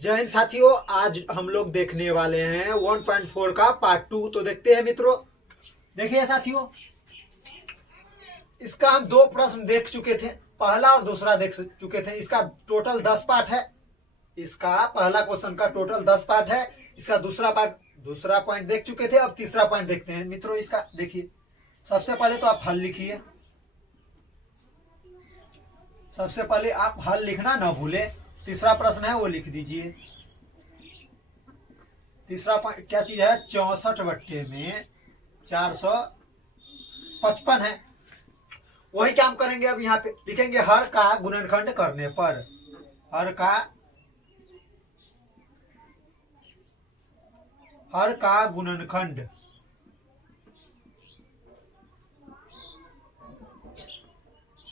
जय हिंद साथियों, आज हम लोग देखने वाले हैं 1.4 का पार्ट 2। तो देखते हैं मित्रों। देखिए साथियों, इसका हम दो प्रश्न देख चुके थे, पहला और दूसरा देख चुके थे। इसका टोटल 10 पार्ट है। इसका पहला क्वेश्चन का टोटल 10 पार्ट है। इसका दूसरा पॉइंट देख चुके थे। अब तीसरा पॉइंट देखते हैं मित्रों। इसका देखिए, सबसे पहले तो आप हल लिखिए। सबसे पहले आप हल लिखना ना भूले। तीसरा प्रश्न है वो लिख दीजिए। तीसरा पॉइंट क्या चीज है? 64 बट्टे में 455 है। वही काम करेंगे। अब यहाँ पे लिखेंगे हर का गुणनखंड करने पर। हर का गुणनखंड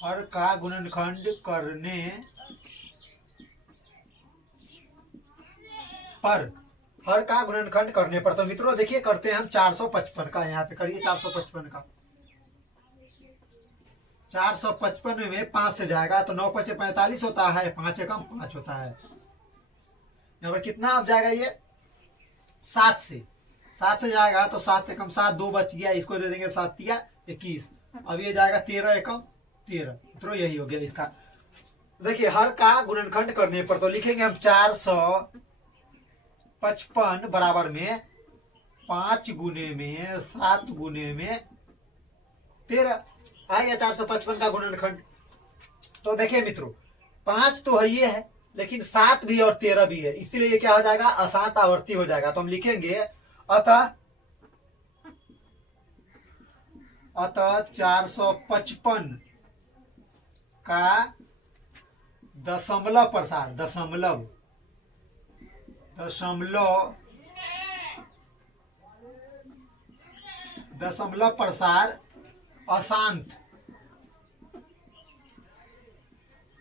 हर का गुणनखंड करने पर। हर का गुणनखंड करने पर। तो मित्रों देखिए, करते हैं हम 455 का। यहाँ पे करिए 455 का। 455 में 5 से जाएगा तो 9 पचे 45 होता है, 5 एकम 5 होता है। यहाँ पर कितना अब जाएगा? ये 7 से। 7 से जाएगा तो 7 एकम 7, 2 बच गया, इसको दे देंगे 7 तिया 21। अब ये जाएगा 13 एकम 13। मित्रों यही हो गया इसका। देखिए हर का गुणनखंड करने पर तो लिखेंगे हम 455 बराबर में 5 गुने में 7 गुने में 13 आ गया 455 का गुणनखंड। तो देखिए मित्रों, 5 तो है ये है, लेकिन 7 भी और 13 भी है, इसलिए ये क्या हो जाएगा? अशांत आवर्ती हो जाएगा। तो हम लिखेंगे अतः 455 का दशमलव प्रसार। दशमलव प्रसार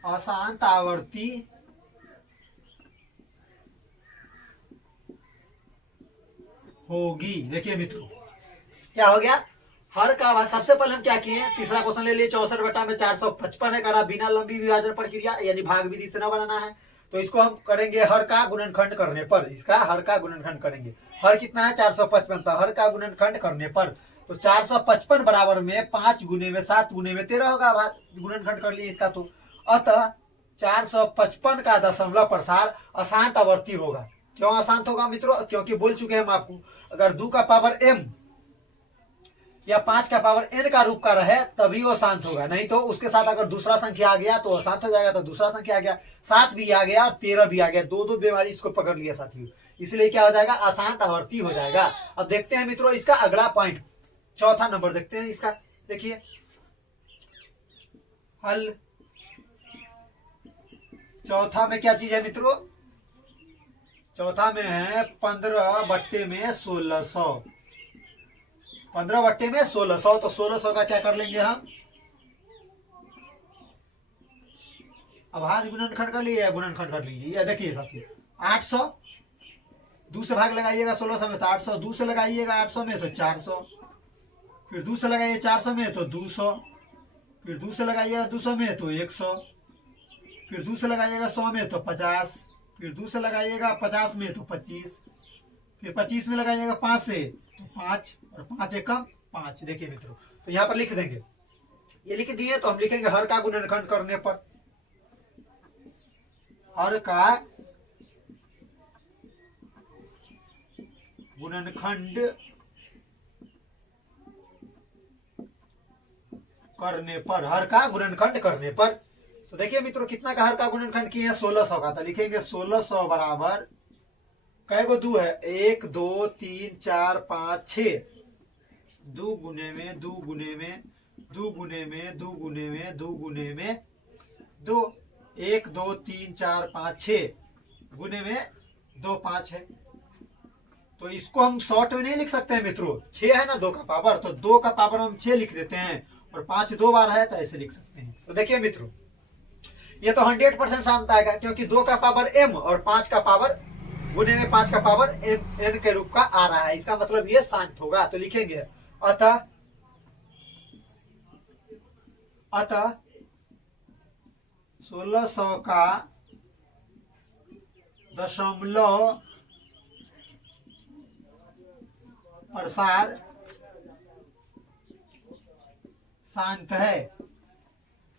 अशांत आवर्ती होगी। देखिए मित्रों क्या हो गया? हर का सबसे पहले हम क्या किए? तीसरा क्वेश्चन ले लिए। 64 बटा में 455 है करा, बिना लंबी विभाजन प्रक्रिया यानी भाग विधि से न बनाना है। तो इसको हम करेंगे हर का गुणनखंड करने पर। इसका हर का गुणनखंड करेंगे। हर कितना है? 455। तो हर का गुणनखंड करने पर तो 455 बराबर में 5 गुने में 7 गुने में 13 होगा। गुणनखंड कर लिए इसका। तो अतः 455 का दशमलव प्रसार अशांत आवर्ती होगा। क्यों अशांत होगा मित्रों? क्योंकि बोल चुके हैं हम आपको, अगर 2 का पावर m या 5 का पावर n का रूप का रहे तभी वो शांत होगा, नहीं तो उसके साथ अगर दूसरा संख्या आ गया तो अशांत हो जाएगा। तो दूसरा संख्या आ गया, 7 भी आ गया और 13 भी आ गया, दो बीमारी इसको पकड़ लिया साथियों, इसलिए क्या हो जाएगा? अशांत आवर्ती हो जाएगा। अब देखते हैं मित्रों इसका अगला पॉइंट, चौथा नंबर देखते हैं इसका। देखिए हल चौथा में क्या चीज है मित्रों? चौथा में है 15 बट्टे में 1600। 15 बट्टे में 1600। तो 1600 का क्या कर लेंगे हम? अब हाथ गुणनखंड कर लिए, गुणनखंड कर लीजिए। देखिए साथियों, 800 2 से भाग लगाइएगा 1600 में तो 800, 2 से लगाइएगा 800 में तो 400, फिर 2 से लगाइए 400 में तो 200, फिर 2 से लगाइएगा 200 में तो 100, फिर 2 से लगाइएगा 100 में तो 50, फिर 2 से लगाइएगा 50 में तो 25, फिर 25 में लगाइएगा 5 से तो 5 और 5 एकम 5। देखिए मित्रों, तो यहाँ पर लिख देंगे, ये लिख दिए तो हम लिखेंगे हर का गुणनखंड करने पर। हर का गुणनखंड करने पर। हर का गुणनखंड करने पर। तो देखिए मित्रों, कितना का हर का गुणनखंड किए हैं? 1600 का। तो लिखेंगे 1600 बराबर कै गो 2 है? 1 2 3 4 5 6। 2 गुने में 2 गुने में 2 गुने में 2 गुने में 2 गुने में 2। 1 2 3 4 5 6 गुने में 2 5 है। तो इसको हम शॉर्ट में नहीं लिख सकते हैं मित्रों, 6 है ना 2 का पावर, तो 2 का पावर हम 6 लिख देते हैं और 5 2 बार है तो ऐसे लिख सकते हैं। तो देखिए मित्रों, ये तो 100% शांत आएगा, क्योंकि 2 का पावर m और 5 का पावर गुने में 5 का पावर n के रूप का आ रहा है। इसका मतलब ये शांत होगा। तो लिखेंगे अतः 1600 का दशमलव प्रसार शांत है।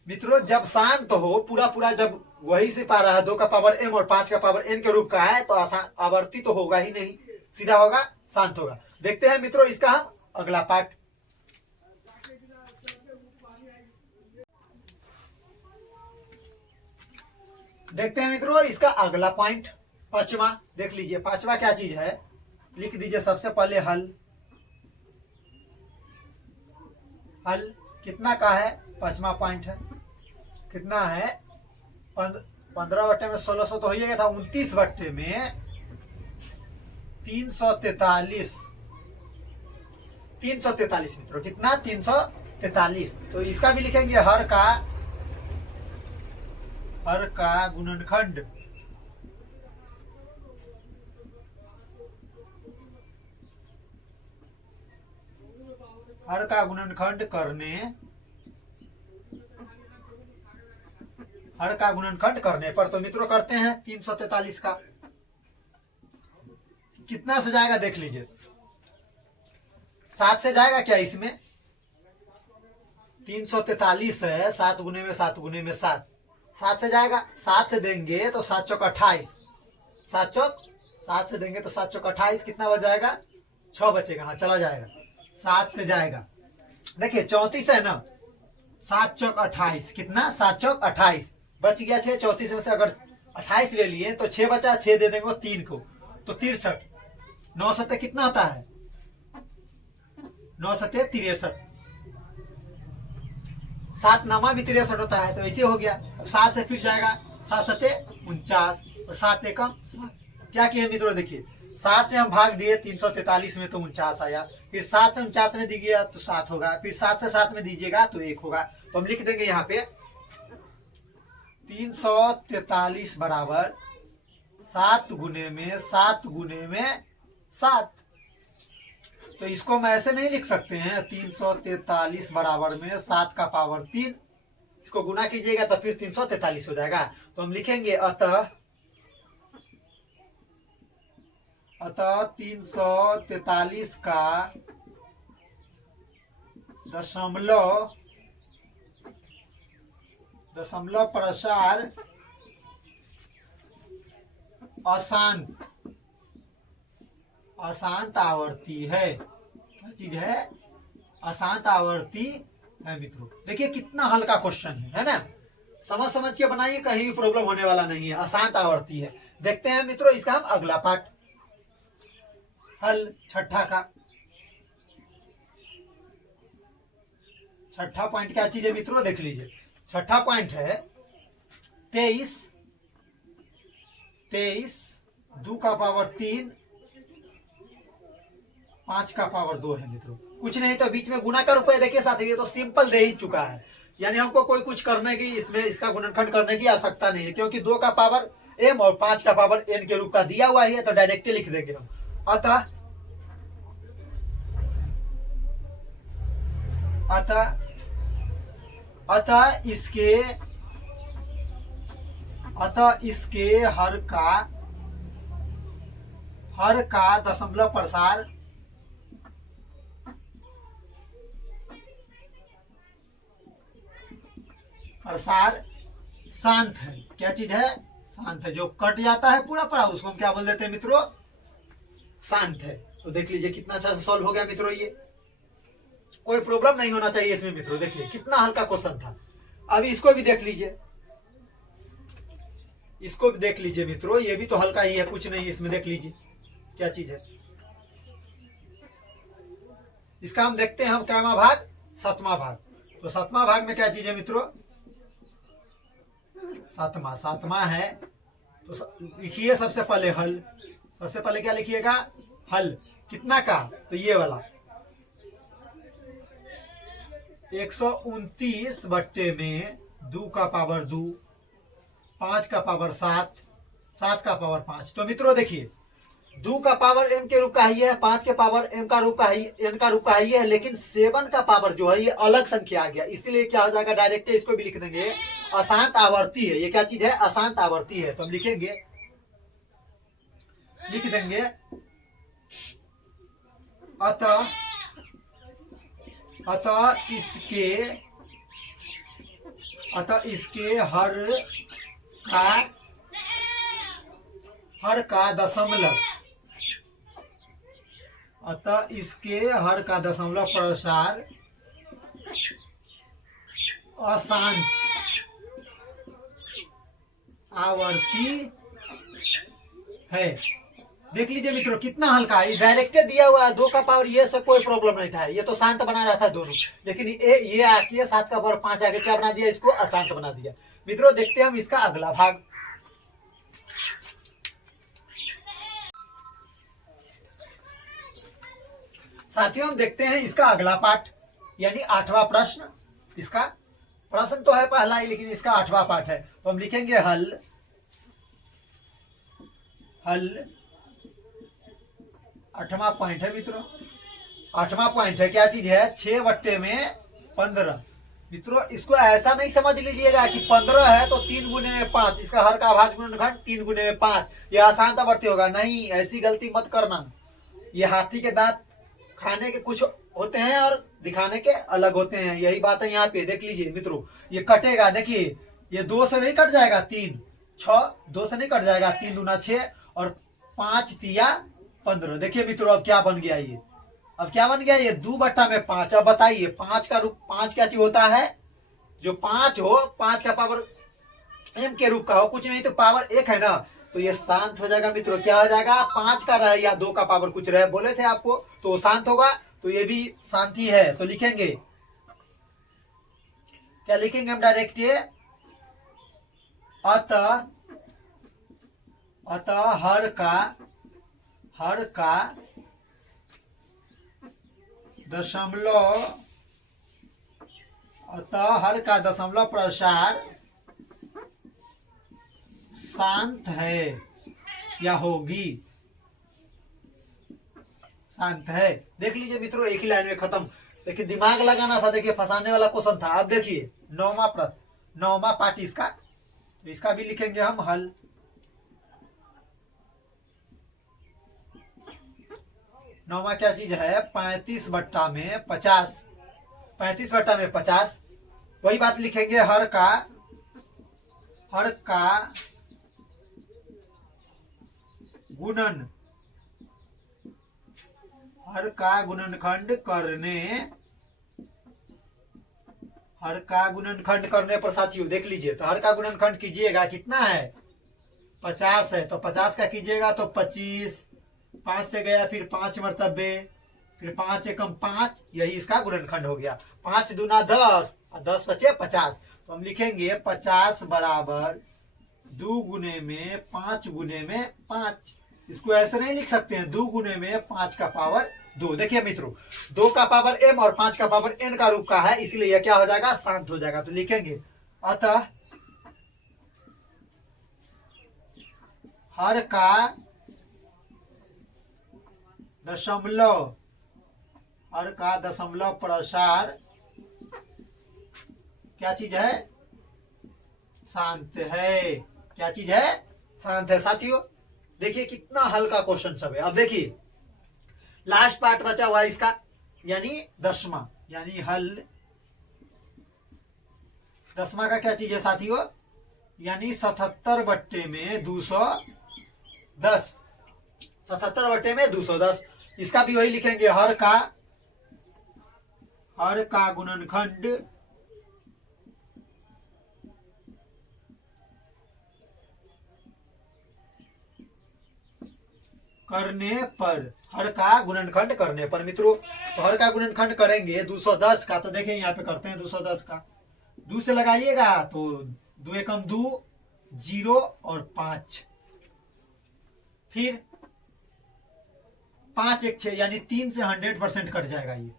मित्रों जब शांत हो पूरा पूरा, जब वही से पा रहा है 2 का पावर m और 5 का पावर n के रूप का है, तो आसान आवर्ती तो होगा ही नहीं, सीधा होगा, शांत होगा। देखते हैं मित्रों इसका हम अगला पार्ट। देखते हैं मित्रों इसका अगला पॉइंट, पांचवा। देख लीजिए पांचवा क्या चीज है, लिख दीजिए सबसे पहले हल। हल कितना का है, पांचवा पॉइंट है, कितना है 15 बट्टे में 1600 तो हो ही गया था, 29 बट्टे में 343। 343 मित्रों, कितना 343। तो इसका भी लिखेंगे हर का गुणनखंड। हर का गुणनखंड करने, हर का गुणनखंड करने पर, तो मित्रों करते हैं 343 का, कितना से जाएगा देख लीजिए। 7 से जाएगा क्या इसमें, 343 है, 7 गुने में 7 गुने में 7, 7 से जाएगा। 7 से देंगे तो 7 चौक 28, 7 से देंगे तो 7 चौक 28, कितना बच जाएगा, 6 बचेगा, हाँ चला जाएगा, 7 से जाएगा। देखिए 34 है ना, 7 चौक 28, कितना 7 चौक 28, बच गया 6। 34 में से अगर 28 ले लिए तो 6 बचा, 6 दे देंगे 3 को तो 63। 9 सत्ते कितना होता है, 9 सत्ते 63, 7 नामा भी 63 होता है, तो ऐसे हो गया। अब 7 से फिर जाएगा, 7 सत्ते 49 और 7 एकम 7। क्या किए मित्रों, देखिए 7 से हम भाग दिए 343 में तो 49 आया, फिर 7 से 49 में दीजिएगा तो 7 होगा, फिर 7 से 7 में दीजिएगा तो 1 होगा। तो हम लिख देंगे यहाँ पे 343 बराबर 7 गुने में 7 गुने में 7। तो इसको मैं ऐसे नहीं लिख सकते हैं, 343 बराबर में 7 का पावर 3, इसको गुना कीजिएगा तो फिर 343 हो जाएगा। तो हम लिखेंगे अतः 343 का दशमलव प्रसार अशांत आवर्ती है। क्या चीज है, अशांत आवर्ती है मित्रों। देखिए कितना हल्का क्वेश्चन है ना, समझ के बनाइए, कहीं भी प्रॉब्लम होने वाला नहीं है, अशांत आवर्ती है। देखते हैं मित्रों इसका हम अगला पार्ट, हल छठा का। छठा पॉइंट क्या चीज है मित्रों, देख लीजिए। छठा पॉइंट है 23 2 का पावर 3 5 का पावर 2 है मित्रों। कुछ नहीं तो बीच में गुना का रुपये देखिए साथ, ये तो सिंपल दे ही चुका है, यानी हमको कोई कुछ करने की, इसमें इसका गुणनखंड करने की आवश्यकता नहीं है, क्योंकि 2 का पावर m और 5 का पावर n के रूप का दिया हुआ है, तो डायरेक्टली लिख देंगे हम। अतः इसके हर का दशमलव प्रसार शांत है। क्या चीज है, शांत है। जो कट जाता है पूरा पूरा उसको हम क्या बोल देते हैं मित्रों, शांत है। तो देख लीजिए कितना अच्छा से सॉल्व हो गया मित्रों, ये कोई प्रॉब्लम नहीं होना चाहिए इसमें मित्रों। देखिए कितना हल्का क्वेश्चन था। अभी इसको भी देख लीजिए, इसको भी देख लीजिए मित्रों, ये भी तो हल्का ही है, कुछ नहीं इसमें। देख लीजिए क्या चीज है, इसका हम देखते हैं हम कैमा भाग, सातवां भाग। तो सातवां भाग में क्या चीज है मित्रों, सातवां है। तो लिखिए सबसे पहले हल। सबसे पहले क्या लिखिएगा, हल। कितना का, तो ये वाला 129 बट्टे में 2 का पावर 2, 5 का पावर 7, 7 का पावर 5। तो मित्रों देखिए 2 का पावर m के रूप का ही है, 5 के पावर m का रूप का ही, n का रूप का ही है, लेकिन 7 का पावर जो है ये अलग संख्या आ गया, इसीलिए क्या हो जाएगा, डायरेक्ट इसको भी लिख देंगे अशांत आवर्ती है। ये क्या चीज है, अशांत आवर्ती है। तो हम लिखेंगे लिख देंगे अतः अतः इसके हर का दशमलव, अतः इसके हर का दशमलव प्रसार अशांत आवर्ती है। देख लीजिए मित्रों कितना हल्का, ये डायरेक्टे दिया हुआ है 2 का पावर, ये से कोई प्रॉब्लम नहीं था, ये तो शांत बना रहा था दोनों, लेकिन ये आके 7 का पावर 5 आके क्या बना दिया, इसको अशांत बना दिया। मित्रों देखते हैं हम इसका अगला भाग। साथियों हम देखते हैं इसका अगला पाठ, यानी 8वां प्रश्न। इसका प्रश्न तो है पहला ही, लेकिन इसका 8वां पाठ है। तो हम लिखेंगे हल 8वां पॉइंट है मित्रों। 8वां पॉइंट है, क्या चीज है, 6/15। मित्रों इसको ऐसा नहीं समझ लीजिएगा कि 15 है तो 3 गुने में 5, इसका हर का अभाज्य गुणनखंड 3 गुने में 5, यह आसान आवर्ती होगा। नहीं, ऐसी गलती मत करना। ये हाथी के दांत खाने के कुछ होते हैं और दिखाने के अलग होते हैं, यही बात है यहाँ पे। देख लीजिए मित्रों, ये कटेगा, देखिए ये 2 से नहीं कट जाएगा, 3 6 2 से नहीं कट जाएगा, 3 दूना 6 और 5 तिया 15। देखिए मित्रों अब क्या बन गया, ये अब क्या बन गया, ये 2/5। अब बताइए 5 का रूप, 5 क्या चीज होता है, जो 5 हो, 5 का पावर m के रूप का हो, कुछ नहीं तो पावर 1 है ना, तो ये शांत हो जाएगा मित्रों। क्या हो जाएगा, 5 का रहे या 2 का पावर कुछ रहे, बोले थे आपको, तो शांत होगा, तो ये भी शांति है। तो लिखेंगे, क्या लिखेंगे हम डायरेक्ट, ये अतः हर का दशमलव प्रसार शांत है या होगी, शांत है। देख लीजिए मित्रों एक ही लाइन में खत्म, लेकिन दिमाग लगाना था, देखिए फंसाने वाला क्वेश्चन था। अब देखिए 9वां पार्ट इसका, तो इसका भी लिखेंगे हम हल। 9वां क्या चीज है, 35/50, 35/50। वही बात लिखेंगे, हर का गुणनखंड करने पर साथियों देख लीजिए, तो हर का गुणनखंड कीजिएगा, कितना है 50 है, तो 50 का कीजिएगा तो 25, 5 से गया, फिर 5 मरतबे, फिर 5 एकम 5, यही इसका गुणनखंड हो गया। 5 दूना 10 और 10 बचे 50। तो हम लिखेंगे 50 बराबर 2 गुने में 5 गुने में 5। इसको ऐसे नहीं लिख सकते हैं, 2 गुने में 5 का पावर 2। देखिए मित्रों 2 का पावर m और 5 का पावर n का रूप का है, इसलिए यह क्या हो जाएगा, शांत हो जाएगा। तो लिखेंगे अतः हर का दशमलव प्रसार क्या चीज है, शांत है। क्या चीज है, शांत है। साथियों देखिए कितना हल्का क्वेश्चन सब है। अब देखिए लास्ट पार्ट बचा हुआ है इसका, यानी 10वां, यानी हल 10वां का क्या चीज है साथियों, यानी 77/210, 77/210। इसका भी वही लिखेंगे, हर का गुणनखंड करने पर, हर का गुणनखंड करने पर। मित्रों तो हर का गुणनखंड करेंगे 210 का, तो देखें यहाँ पे करते हैं 210 का, 2 से लगाइएगा तो 2 एकम 2, 0 और 5, फिर 5 1 6, यानी 3 से 100% कट जाएगा। ये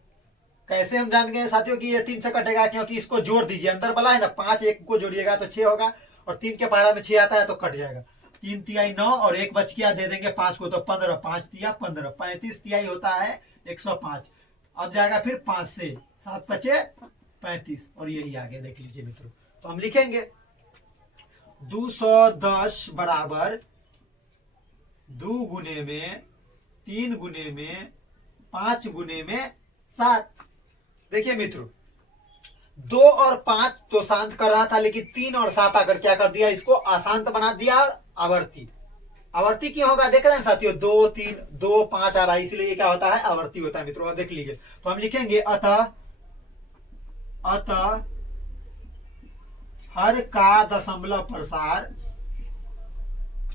कैसे हम जान गए साथियों कि ये 3 से कटेगा, क्योंकि इसको जोड़ दीजिए, अंदर वाला है ना, 5 1 को जोड़िएगा तो 6 होगा, और 3 के पहला में 6 आता है तो कट जाएगा। 3 तिहाई 9 और 1 बच गया, दे देंगे 5 को तो 15, 5 तिया 15, 35 तिहाई होता है 105। अब जाएगा फिर 5 से 7 बचे 35, और यही आगे देख लीजिए मित्रों। तो हम लिखेंगे 210 बराबर 2 गुने में 3 गुने में 5 गुने में 7। देखिए मित्रों 2 और 5 तो शांत कर रहा था, लेकिन 3 और 7 आकर क्या कर दिया, इसको अशांत बना दिया। आवर्ती आवर्ती क्यों होगा देख रहे हैं साथियों, 2 3 2 5 आ रहा है, इसलिए क्या होता है, आवर्ती होता है मित्रों। देख लीजिए तो हम लिखेंगे अतः हर का दशमलव प्रसार,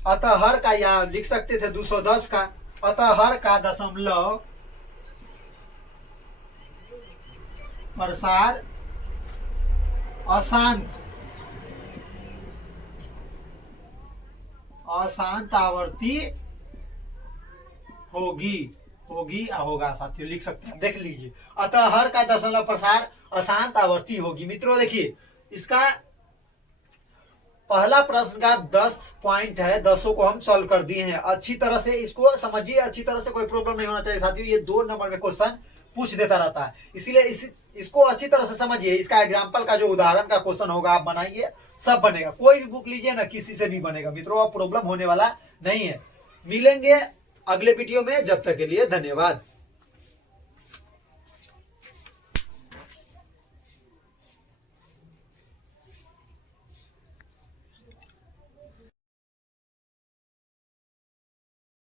अतः हर का या लिख सकते थे 210 का, अतः हर का दशमलव प्रसार अशांत आवर्ती होगा साथियों, लिख सकते हैं। देख लीजिए अतः हर का दशमलव प्रसार अशांत आवर्ती होगी। मित्रों देखिए इसका पहला प्रश्न का 10 पॉइंट है, 10 को हम सॉल्व कर दिए हैं। अच्छी तरह से इसको समझिए, अच्छी तरह से, कोई प्रॉब्लम नहीं होना चाहिए साथियों। ये 2 नंबर में क्वेश्चन पूछ देता रहता है, इसलिए इसको अच्छी तरह से समझिए। इसका एग्जाम्पल का जो उदाहरण का क्वेश्चन होगा आप बनाइए, सब बनेगा। कोई भी बुक लीजिए ना, किसी से भी बनेगा मित्रों, अब प्रॉब्लम होने वाला नहीं है। मिलेंगे अगले वीडियो में, जब तक के लिए धन्यवाद।